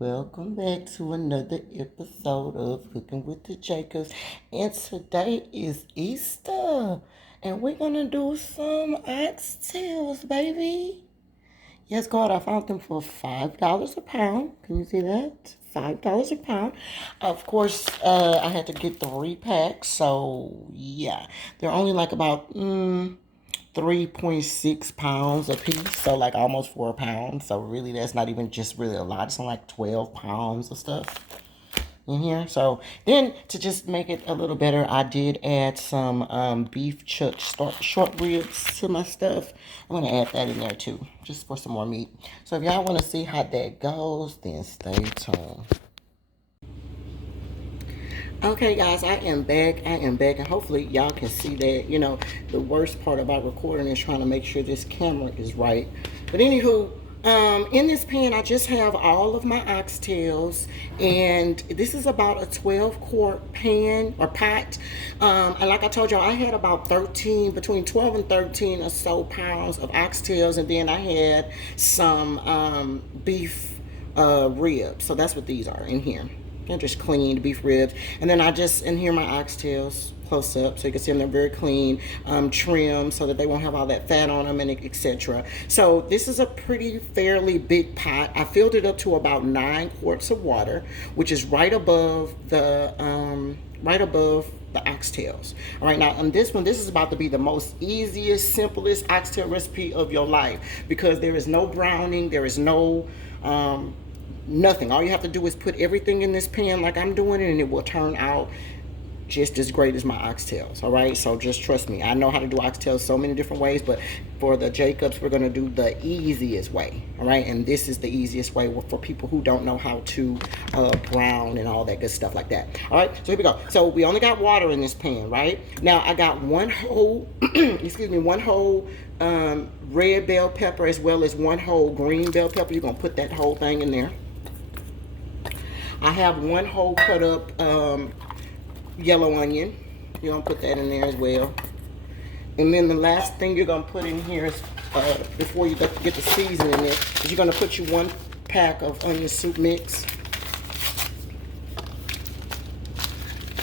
Welcome back to another episode of Cooking with the Jacobs. And today is Easter. And we're going to do some oxtails, baby. Yes, God, I found them for $5 a pound. Can you see that? $5 a pound. Of course, I had to get 3 packs. So, yeah. They're only like about 3.6 pounds a piece, so like almost 4 pounds. So really that's not even just really a lot. It's only like 12 pounds of stuff in here. So then to just make it a little better, I did add some beef chuck short ribs to my stuff. I'm gonna add that in there too, just for some more meat. So if y'all want to see how that goes, then stay tuned. Okay, guys, I am back. And hopefully y'all can see that. The worst part about recording is trying to make sure this camera is right. But anywho, in this pan, I just have all of my oxtails, and this is about a 12-quart pan or pot. And like I told y'all, I had about between 12 and 13 or so pounds of oxtails, and then I had some beef ribs. So that's what these are in here. They're just cleaned beef ribs. And then I just, and here my oxtails close up so you can see them. They're very clean, trimmed so that they won't have all that fat on them, and etc. So this is a fairly big pot. I filled it up to about 9 quarts of water, which is right above the oxtails. All right, now on this one, this is about to be the most easiest, simplest oxtail recipe of your life, because there is no browning, there is no nothing. All you have to do is put everything in this pan like I'm doing it, and it will turn out just as great as my oxtails. All right, so just trust me. I know how to do oxtails so many different ways, but for the Jacobs, we're going to do the easiest way. All right, and this is the easiest way for people who don't know how to brown and all that good stuff like that. All right, so here we go. So we only got water in this pan, right? Now I got one whole one whole red bell pepper, as well as one whole green bell pepper. You're going to put that whole thing in there. I have one whole cut up yellow onion. You're going to put that in there as well. And then the last thing you're going to put in here is, before you get the seasoning in it, is you're going to put you 1 pack of onion soup mix.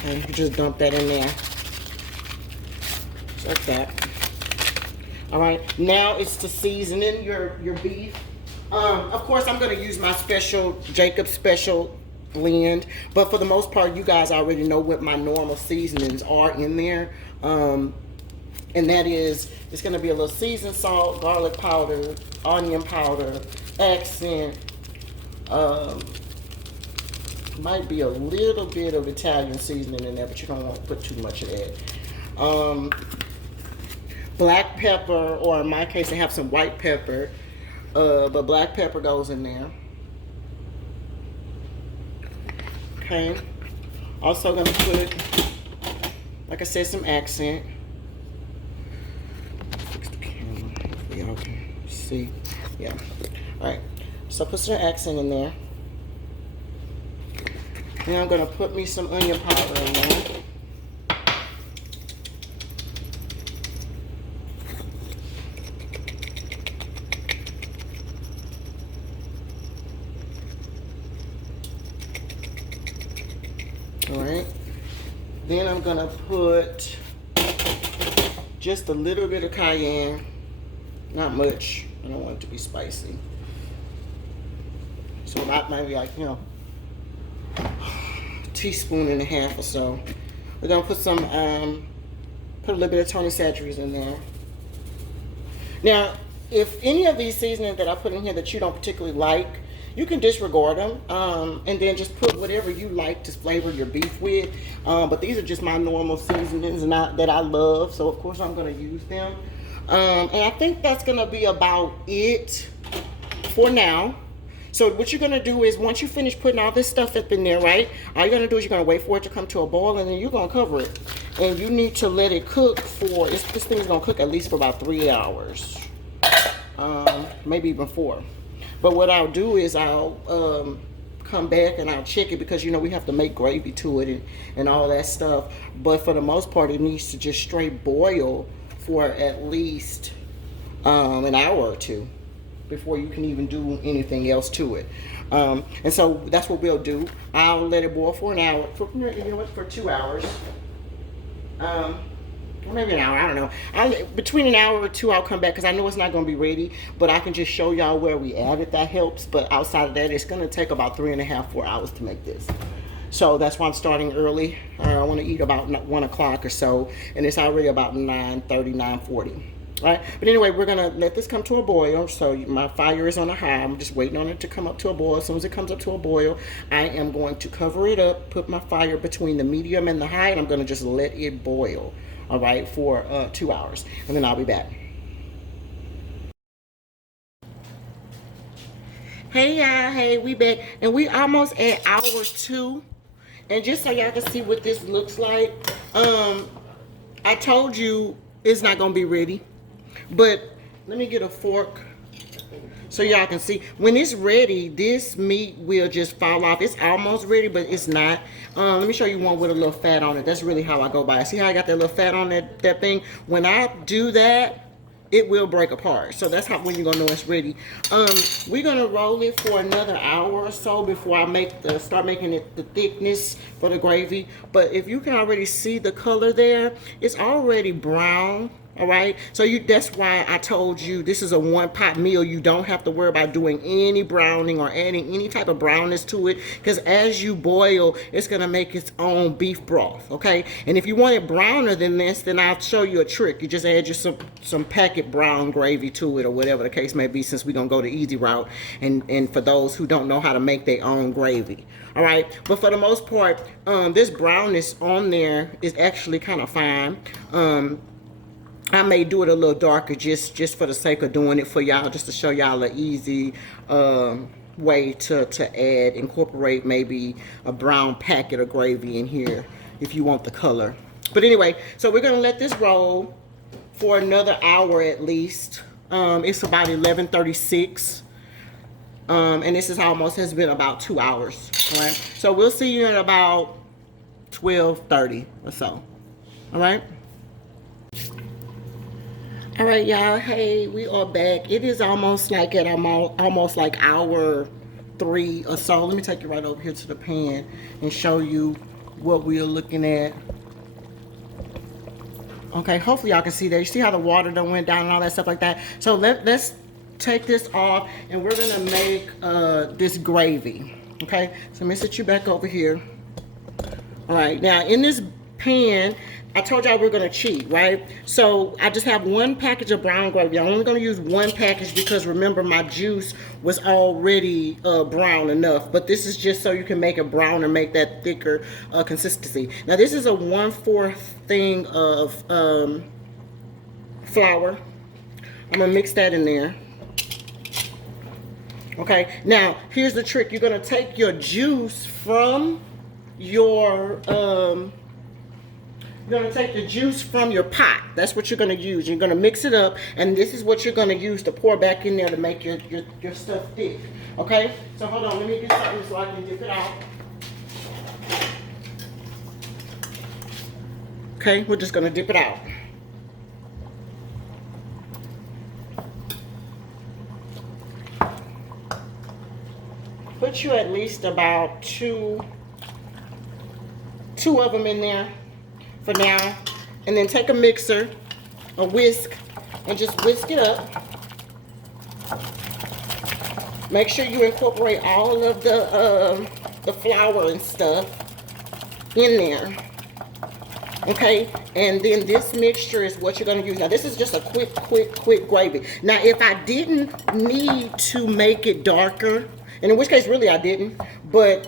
And you just dump that in there. Just like that. All right, now it's to seasoning your beef. Of course, I'm going to use my Jacob's special blend, but for the most part, you guys already know what my normal seasonings are in there. And that is, it's going to be a little seasoned salt, garlic powder, onion powder, accent. Might be a little bit of Italian seasoning in there, but you don't want to put too much of that. Black pepper, or in my case, I have some white pepper, but black pepper goes in there. Okay. Also gonna put, like I said, some accent. Fix the camera. Hopefully y'all can see. Yeah. All right. So put some accent in there. Now I'm gonna put me some onion powder in there. All right, then I'm gonna put just a little bit of cayenne, not much. I don't want it to be spicy. So about maybe like, a teaspoon and a half or so. We're gonna put some, put a little bit of Tony Chachere's in there. Now, if any of these seasonings that I put in here that you don't particularly like, you can disregard them, and then just put whatever you like to flavor your beef with. But these are just my normal seasonings that I love, so of course I'm going to use them. And I think that's going to be about it for now. So what you're going to do is, once you finish putting all this stuff up in there, right, all you're going to do is you're going to wait for it to come to a boil, and then you're going to cover it. And you need to let it cook for, this thing is going to cook at least for about 3 hours, maybe even 4. But what I'll do is I'll come back and I'll check it, because we have to make gravy to it and all that stuff. But for the most part, it needs to just straight boil for at least an hour or 2. before you can even do anything else to it. And so that's what we'll do. I'll let it boil for an hour, for 2 hours. Or maybe an hour, I don't know. Between an hour or two, I'll come back because I know it's not going to be ready, but I can just show y'all where we at if that helps. But outside of that, it's going to take about 3.5, 4 hours to make this. So that's why I'm starting early. I want to eat about 1 o'clock or so, and it's already about 9:30, 9:40. All right, but anyway, we're gonna let this come to a boil. So my fire is on a high. I'm just waiting on it to come up to a boil. As soon as it comes up to a boil, I am going to cover it up, put my fire between the medium and the high, and I'm gonna just let it boil. All right, for 2 hours, and then I'll be back. Hey y'all, hey, we back, and we almost at hour 2. And just so y'all can see what this looks like, I told you it's not gonna be ready, but let me get a fork so y'all can see. When it's ready, this meat will just fall off. It's almost ready, but it's not. Let me show you one with a little fat on it. That's really how I go by. See how I got that little fat on that thing? When I do that, it will break apart. So that's how when you're gonna know it's ready. We're gonna roll it for another hour or so before I start making it the thickness for the gravy. But if you can already see the color there, it's already brown. All right, so that's why I told you this is a 1-pot meal. You don't have to worry about doing any browning or adding any type of brownness to it, because as you boil, it's gonna make its own beef broth. Okay, and if you want it browner than this, then I'll show you a trick. You just add some packet brown gravy to it, or whatever the case may be, since we're gonna go the easy route, and for those who don't know how to make their own gravy. All right, but for the most part, this brownness on there is actually kind of fine. I may do it a little darker just for the sake of doing it for y'all, just to show y'all an easy way to incorporate maybe a brown packet of gravy in here if you want the color. But anyway, so we're gonna let this roll for another hour at least. It's about 11:36. And this is has been about 2 hours. All right, so we'll see you in about 12:30 or so. All right. All right, y'all. Hey, we are back. It is almost like at almost like hour 3 or so. Let me take you right over here to the pan and show you what we are looking at. Okay, hopefully y'all can see that. You see how the water done went down and all that stuff like that. So let's take this off, and we're gonna make this gravy. Okay, so let me sit you back over here. All right, now in this pan, I told y'all we're gonna cheat, right? So I just have 1 package of brown gravy. I'm only gonna use 1 package because remember my juice was already brown enough. But this is just so you can make it brown and make that thicker consistency. Now this is a 1/4 thing of flour. I'm gonna mix that in there. Okay, now here's the trick. You're gonna take your juice from your you're gonna take the juice from your pot. That's what you're gonna use. You're gonna mix it up, and this is what you're gonna use to pour back in there to make your stuff thick. Okay? So hold on, let me get something so I can dip it out. Okay, we're just gonna dip it out. Put you at least about two of them in there for now, and then take a mixer, a whisk, and just whisk it up. Make sure you incorporate all of the flour and stuff in there. Okay, and then this mixture is what you're going to use. Now this is just a quick gravy. Now if I didn't need to make it darker, and in which case really I didn't, but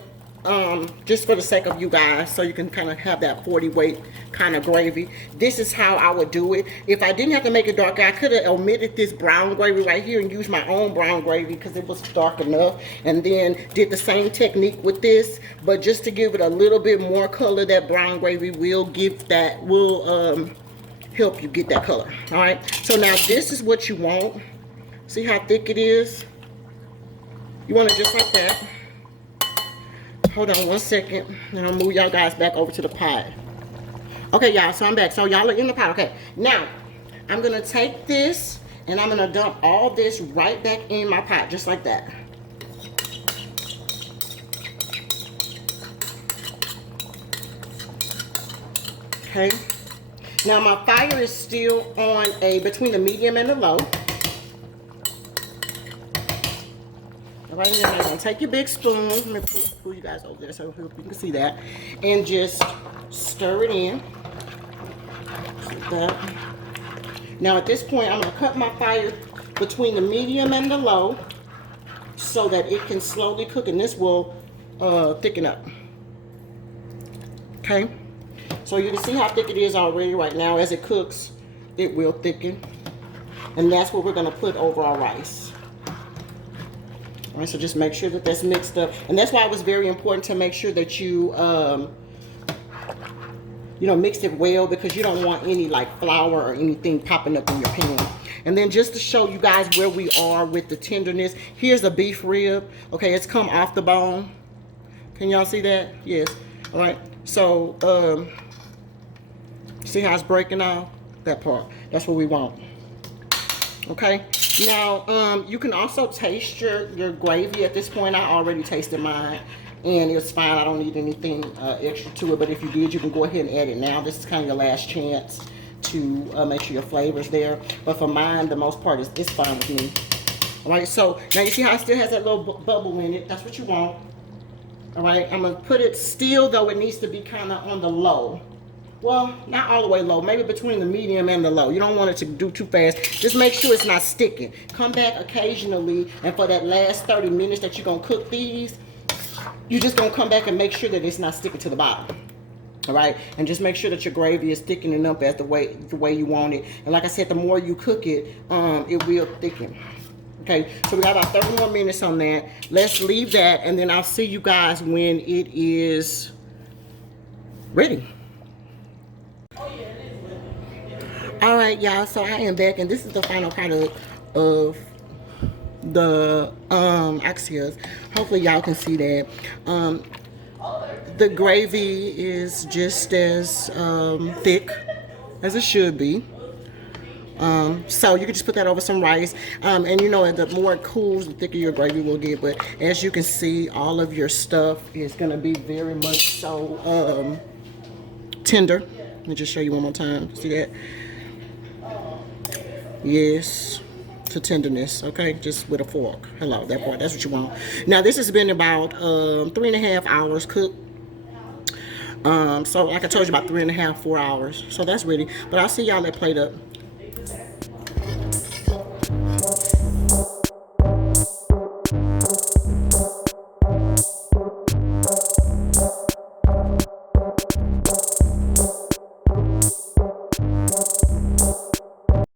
just for the sake of you guys, so you can kind of have that 40 weight kind of gravy, this is how I would do it. If I didn't have to make it darker, I could have omitted this brown gravy right here and used my own brown gravy because it was dark enough, and then did the same technique with this. But just to give it a little bit more color, that brown gravy will help you get that color. All right, so now this is what you want. See how thick it is? You want it just like that. Hold on 1 second, and I'll move y'all guys back over to the pot. Okay, y'all, so I'm back. So y'all are in the pot. Okay, now I'm gonna take this, And I'm gonna dump all this right back in my pot, just like that. Okay. Now my fire is still on between the medium and the low. All right, then you're gonna take your big spoon. Let me pull you guys over there so you can see that, and just stir it in. Like that. Now at this point, I'm gonna cut my fire between the medium and the low so that it can slowly cook, and this will thicken up. Okay. So you can see how thick it is already right now. As it cooks, it will thicken. And that's what we're gonna put over our rice. All right, so just make sure that that's mixed up. And that's why it was very important to make sure that you, mix it well, because you don't want any like flour or anything popping up in your pan. And then just to show you guys where we are with the tenderness, here's a beef rib. Okay, it's come off the bone. Can y'all see that? Yes. All right, so, see how it's breaking off? That part. That's what we want. Okay. Now, you can also taste your gravy at this point. I already tasted mine, and it's fine. I don't need anything extra to it. But if you did, you can go ahead and add it now. This is kind of your last chance to make sure your flavor's there. But for mine, the most part, it's fine with me. All right. So now you see how it still has that little bubble in it. That's what you want. All right. I'm gonna put it still, though it needs to be kind of on the low. Well, not all the way low, maybe between the medium and the low. You don't want it to do too fast. Just make sure it's not sticking. Come back occasionally, and for that last 30 minutes that you're gonna cook these, you're just gonna come back and make sure that it's not sticking to the bottom. All right, and just make sure that your gravy is thickening up as the way you want it. And like I said, the more you cook it, it will thicken. Okay, so we got about 30 more minutes on that. Let's leave that, and then I'll see you guys when it is ready. All right, y'all, so I am back, and this is the final product of the oxtails. Hopefully y'all can see that. The gravy is just as thick as it should be. So you can just put that over some rice, and the more it cools, the thicker your gravy will get. But as you can see, all of your stuff is going to be very much so tender. Let me just show you one more time. See that? Yes, to tenderness. Okay, just with a fork. Hello, that part. That's what you want. Now this has been about 3.5 hours cooked. So like I told you, about 3.5, 4 hours. So that's ready. But I'll see y'all at plate up.